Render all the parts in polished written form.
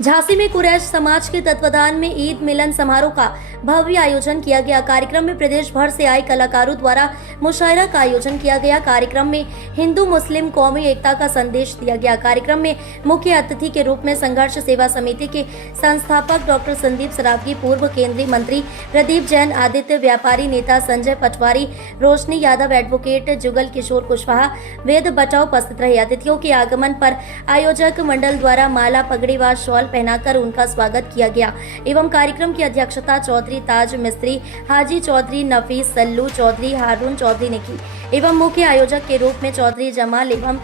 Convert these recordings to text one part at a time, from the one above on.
झांसी में कुरैश समाज के तत्वाधान में ईद मिलन समारोह का भव्य आयोजन किया गया। कार्यक्रम में प्रदेश भर से आए कलाकारों द्वारा मुशायरा का आयोजन किया गया। कार्यक्रम में हिंदू मुस्लिम कौमी एकता का संदेश दिया गया। कार्यक्रम में मुख्य अतिथि के रूप में संघर्ष सेवा समिति के संस्थापक डॉक्टर संदीप सरावगी, पूर्व केंद्रीय मंत्री प्रदीप जैन, आदित्य व्यापारी नेता संजय पटवारी, रोशनी यादव, एडवोकेट जुगल किशोर कुशवाहा, वेद बचाओ उपस्थित रहे। अतिथियों के आगमन पर आयोजक मंडल द्वारा माला, पगड़ी व शॉल पहनाकर उनका स्वागत किया गया एवं कार्यक्रम की अध्यक्षता चौधरी ताज मिस्त्री, हाजी चौधरी, नफीस सल्लू चौधरी, हारून चौधरी ने की एवं मुख्य आयोजक के रूप में चौधरी जमाल एवं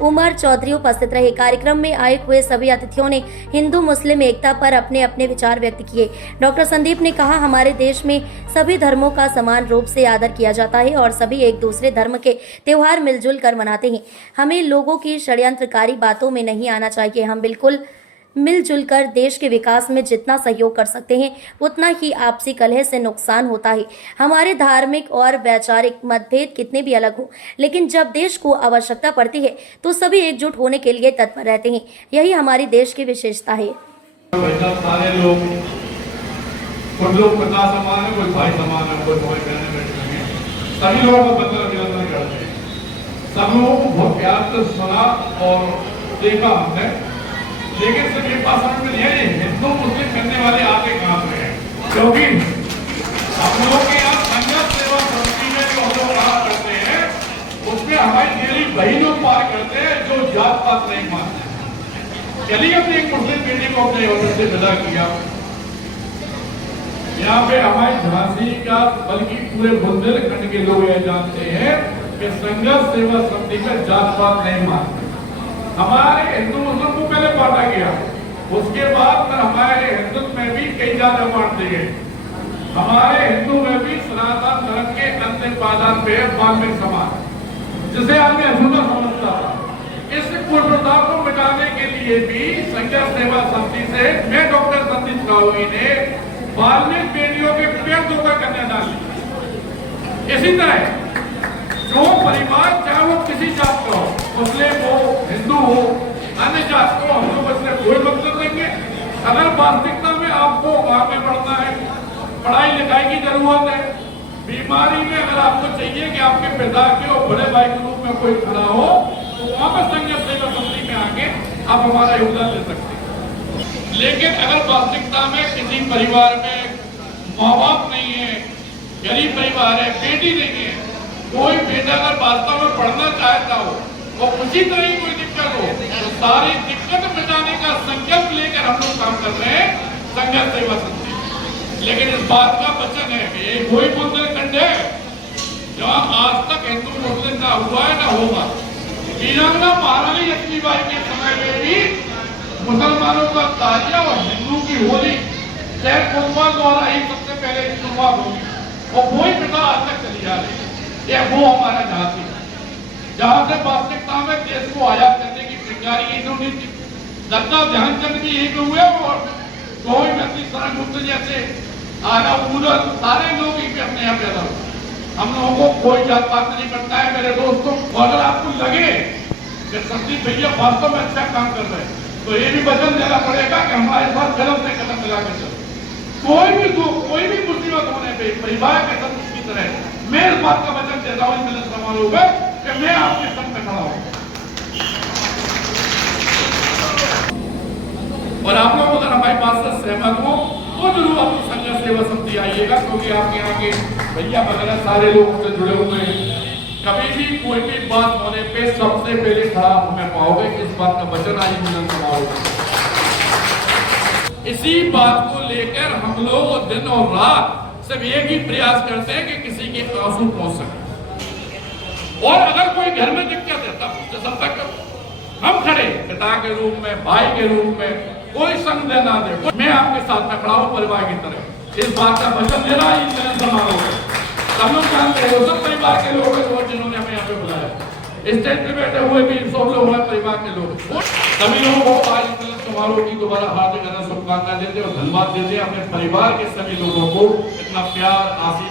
उमर चौधरी उपस्थित रहे। कार्यक्रम में आए हुए सभी अतिथियों ने हिंदू मुस्लिम एकता पर अपने अपने विचार व्यक्त किए। डॉक्टर संदीप ने कहा, हमारे देश में सभी धर्मों का समान रूप से आदर किया जाता है और सभी एक दूसरे धर्म के त्योहार मिलजुल कर मनाते हैं। हमें लोगों की षड्यंत्रकारी बातों में नहीं आना चाहिए। हम बिल्कुल मिलजुल कर देश के विकास में जितना सहयोग कर सकते हैं उतना ही आपसी कलह से नुकसान होता है। हमारे धार्मिक और वैचारिक मतभेद कितने भी अलग हों, लेकिन जब देश को आवश्यकता पड़ती है तो सभी एकजुट होने के लिए तत्पर रहते हैं। यही हमारी देश की विशेषता है। सारे लोग, कुछ लोग पिता समान है, कोई भाई समान है, कोई भाई बहन बैठे हैं, सभी लोगों को बंधन अभिनंदन करते हैं। सब लोगों को बहुत प्यार से सुना और देखा हमने, लेकिन सिर्फ एक बात समझ में नहीं आई, हिंदू मुस्लिम करने वाले आगे कहां से हैं? क्योंकि हम लोग के यहाँ संघर्ष सेवा समिति में जो हम लोग काम करते हैं उसमें हमारी डेली वही लोग पार करते हैं जो जात पात नहीं मानते। चलिए अपनी एक मुस्लिम बेटी को अपने ऑर्डर से विदा किया। यहाँ पे हमारे झांसी का बल्कि पूरे बुंदेलखंड के लोग यह जानते हैं कि संघर्ष सेवा समिति में जात पात नहीं मानते। हमारे हिंदू मुस्लिम को पहले बांटा गया, उसके बाद फिर हमारे हिंदुत्व में भी कई जातें बांट दी गई। हमारे हिंदू में भी सनातन धर्म के अंतिम पायदान पे है वाल्मीकि समाज, जिसे आदमी अछूता समझता था। इस कुप्रथा को मिटाने के लिए भी संघर्ष सेवा समिति से मैं डॉक्टर संदीप सरावगी ने वाल्मीकि बेटियों के पेड़ धोकर कन्यादान ली। इसी तरह जो परिवार, चाहे वो किसी जात का हो, मुस्लिम हो, हिंदू हो, अन्य जात को, हम लोग इससे कोई मतलब देंगे। अगर वास्तविकता में आपको आगे बढ़ना है, पढ़ाई लिखाई की जरूरत है, बीमारी में अगर आपको चाहिए कि आपके पिता के और बड़े भाई के रूप में कोई खड़ा हो, तो वहां पर संघर्ष सेवा समिति में आके आप हमारा योगदान दे सकते हैं। लेकिन अगर वास्तविकता में किसी परिवार में माँ बाप नहीं है, गरीब परिवार है, बेटी नहीं है, कोई बेटा अगर वास्तव में पढ़ना चाहता हो और उसी तरह ही कोई दिक्कत हो, तो सारी दिक्कत मिटाने का संकल्प लेकर हम लोग काम कर रहे हैं संघर्ष सेवा समिति। लेकिन इस बात का वचन है कि ये कोई बुंदेलखंड है जहाँ आज तक हिंदू मुस्लिम ना हुआ है ना होगा। वीरांगना महारानी लक्ष्मीबाई के समय में भी मुसलमानों का ताजिया और हिंदू की होली शहर कोतवाल द्वारा ही सबसे पहले शुरुआत होगी और वही प्रथा आज तक चली जा रही है। ये वो हमारा झांसी जहां से वास्तविकता में देश को आजाद करने की चिंगारी इन्होंने थी। सरदार ध्यानचंद जी यही हुए और गोविंद नंदी शरण गुप्त जैसे आगा पूरा सारे लोग ही अपने यहाँ पैदा हुए। हम लोगों को कोई जात पात नहीं करता है मेरे दोस्तों। अगर आपको लगे कि संदीप भैया वास्तव में अच्छा काम कर रहे हैं तो ये भी वचन देना पड़ेगा कि हमारे साथ कदम से कदम मिला के चलो। कोई भी मुसीबत होने पे परिवार के सदस्य की तरह मैं इस बात का वचन देता हूं मिलन समारोह में कि मैं आपके संग में खड़ा हूं। और आप लोग अगर हमारी बात से सहमत हो तो जरूर आप संघर्ष सेवा समिति आइएगा, क्योंकि आपके यहाँ के भैया वगैरह सारे लोग उससे जुड़े हुए हैं। कभी भी कोई भी बात होने पे सबसे पहले खड़ा हमें पाओगे। इस बात का वचन आज मिलन समारोह। इसी बात को लेकर हम लोग दिन और रात सब एक ही प्रयास करते हैं कि किसी के आंसू पहुंच सके। और अगर कोई घर में दिक्कत है तब तक हम खड़े पिता के रूप में, भाई के रूप में, कोई संग देना दे, मैं आपके साथ में खड़ा हूं परिवार की तरह। इस बात का वचन देना ही मिलन समारोह है। हम लोग जानते हैं सब परिवार के लोग हैं जिन्होंने हमें यहाँ पे बुलाया। स्टेज पे बैठे हुए भी सब लोग हमारे परिवार के लोग। सभी लोगों को आज मिलन समारोह की दोबारा हार्दिक शुभकामनाएं देते और धन्यवाद देते हैं अपने परिवार के सभी लोगों को इतना प्यार आशीर्वाद